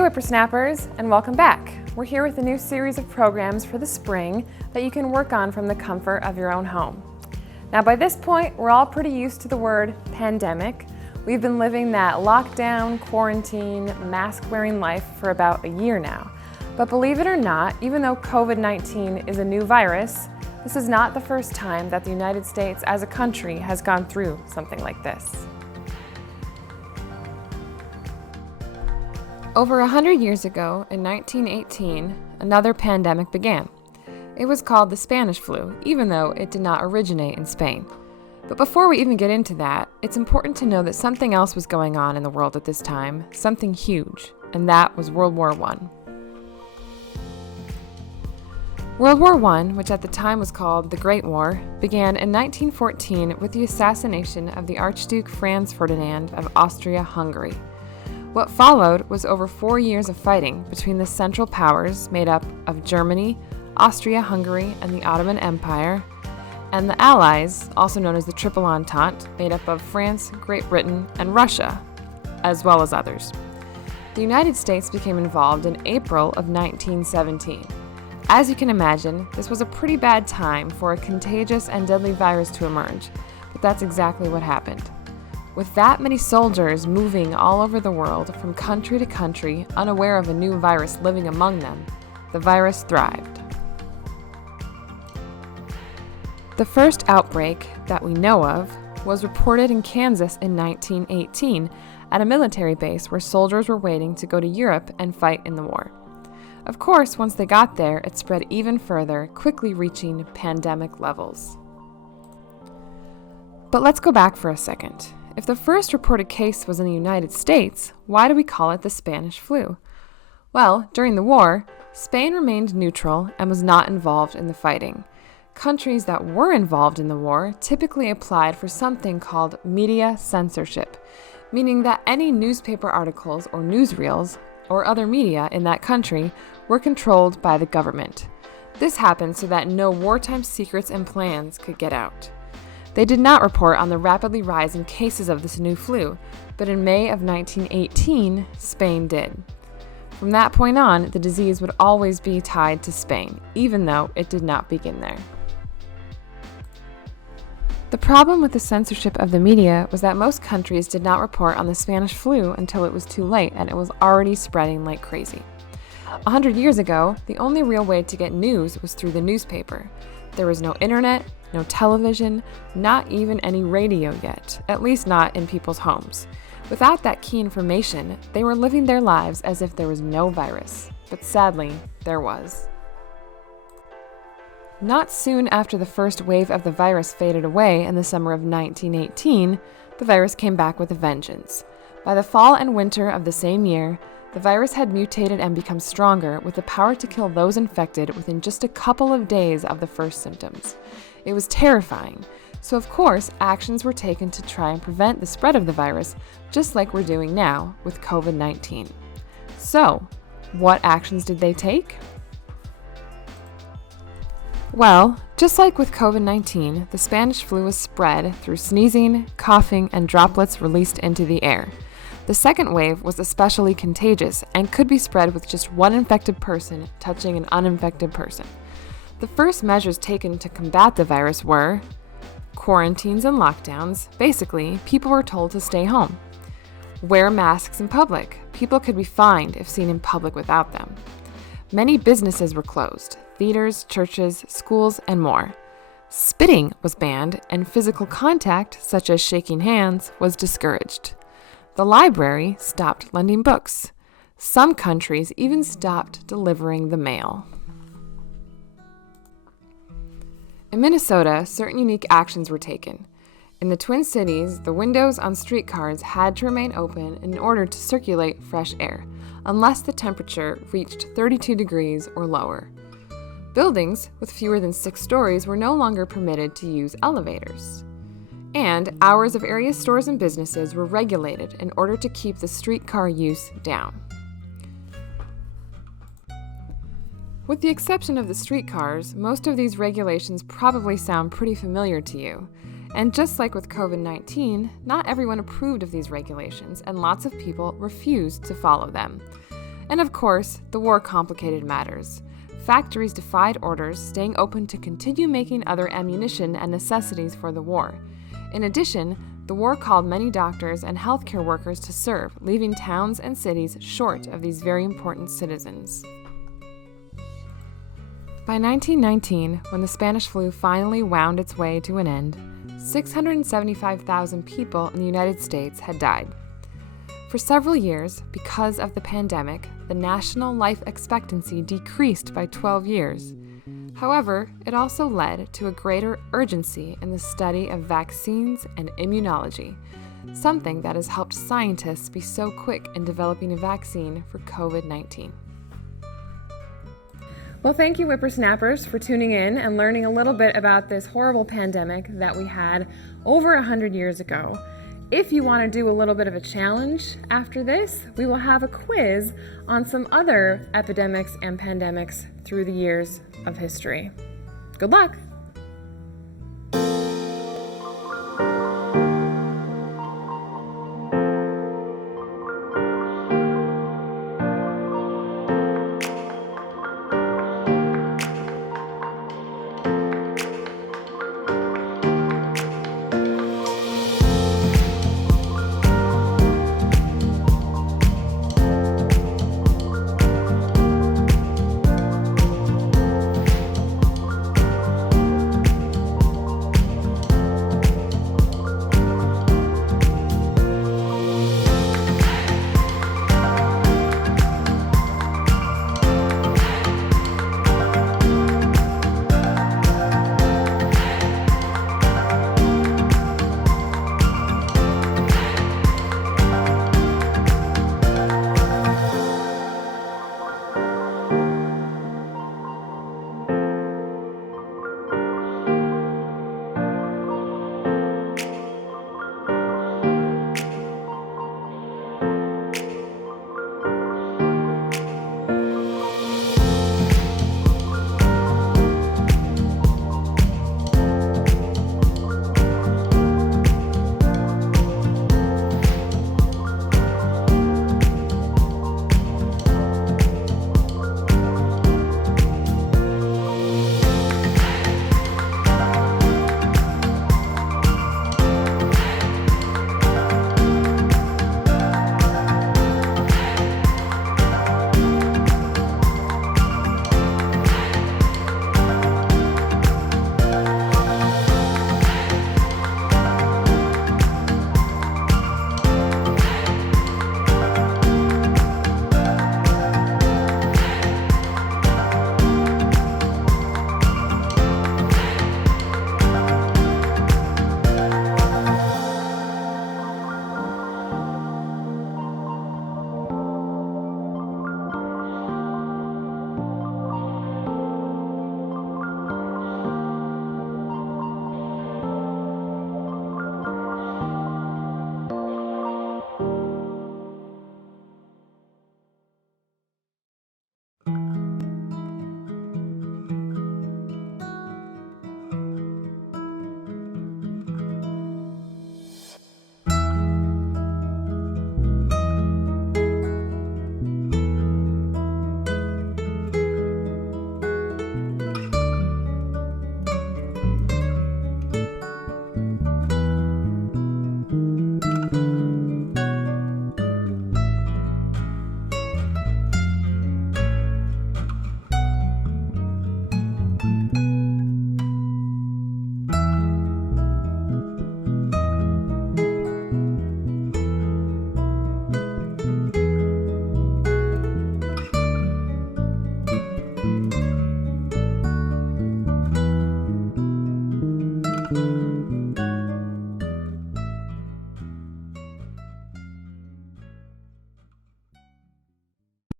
Hey Whippersnappers, and welcome back. We're here with a new series of programs for the spring that you can work on from the comfort of your own home. Now by this point, we're all pretty used to the word pandemic. We've been living that lockdown, quarantine, mask-wearing life for about a year now. But believe it or not, even though COVID-19 is a new virus, this is not the first time that the United States as a country has gone through something like this. Over 100 years ago, in 1918, another pandemic began. It was called the Spanish flu, even though it did not originate in Spain. But before we even get into that, it's important to know that something else was going on in the world at this time, something huge, and that was World War I. World War I, which at the time was called the Great War, began in 1914 with the assassination of the Archduke Franz Ferdinand of Austria-Hungary. What followed was over 4 years of fighting between the Central Powers made up of Germany, Austria-Hungary, and the Ottoman Empire, and the Allies, also known as the Triple Entente, made up of France, Great Britain, and Russia, as well as others. The United States became involved in April of 1917. As you can imagine, this was a pretty bad time for a contagious and deadly virus to emerge, but that's exactly what happened. With that many soldiers moving all over the world from country to country, unaware of a new virus living among them, the virus thrived. The first outbreak that we know of was reported in Kansas in 1918 at a military base where soldiers were waiting to go to Europe and fight in the war. Of course, once they got there, it spread even further, quickly reaching pandemic levels. But let's go back for a second. If the first reported case was in the United States, why do we call it the Spanish flu? Well, during the war, Spain remained neutral and was not involved in the fighting. Countries that were involved in the war typically applied for something called media censorship, meaning that any newspaper articles or newsreels or other media in that country were controlled by the government. This happened so that no wartime secrets and plans could get out. They did not report on the rapidly rising cases of this new flu, but in May of 1918, Spain did. From that point on, the disease would always be tied to Spain, even though it did not begin there. The problem with the censorship of the media was that most countries did not report on the Spanish flu until it was too late and it was already spreading like crazy. 100 years ago, the only real way to get news was through the newspaper. There was no internet, no television, not even any radio yet, at least not in people's homes. Without that key information, they were living their lives as if there was no virus. But sadly, there was. Not soon after the first wave of the virus faded away in the summer of 1918, the virus came back with a vengeance. By the fall and winter of the same year, the virus had mutated and become stronger with the power to kill those infected within just a couple of days of the first symptoms. It was terrifying, so of course actions were taken to try and prevent the spread of the virus, just like we're doing now with COVID-19. So, what actions did they take? Well, just like with COVID-19, the Spanish flu was spread through sneezing, coughing, and droplets released into the air. The second wave was especially contagious and could be spread with just one infected person touching an uninfected person. The first measures taken to combat the virus were quarantines and lockdowns. Basically, people were told to stay home. Wear masks in public. People could be fined if seen in public without them. Many businesses were closed, theaters, churches, schools, and more. Spitting was banned, and physical contact, such as shaking hands, was discouraged. The library stopped lending books. Some countries even stopped delivering the mail. In Minnesota, certain unique actions were taken. In the Twin Cities, the windows on streetcars had to remain open in order to circulate fresh air, unless the temperature reached 32 degrees or lower. Buildings with fewer than 6 stories were no longer permitted to use elevators. And hours of area stores and businesses were regulated in order to keep the streetcar use down. With the exception of the streetcars, most of these regulations probably sound pretty familiar to you. And just like with COVID-19, not everyone approved of these regulations, and lots of people refused to follow them. And of course, the war complicated matters. Factories defied orders, staying open to continue making other ammunition and necessities for the war. In addition, the war called many doctors and healthcare workers to serve, leaving towns and cities short of these very important citizens. By 1919, when the Spanish flu finally wound its way to an end, 675,000 people in the United States had died. For several years, because of the pandemic, the national life expectancy decreased by 12 years. However, it also led to a greater urgency in the study of vaccines and immunology, something that has helped scientists be so quick in developing a vaccine for COVID-19. Well, thank you, whippersnappers, for tuning in and learning a little bit about this horrible pandemic that we had over 100 years ago. If you want to do a little bit of a challenge after this, we will have a quiz on some other epidemics and pandemics through the years of history. Good luck!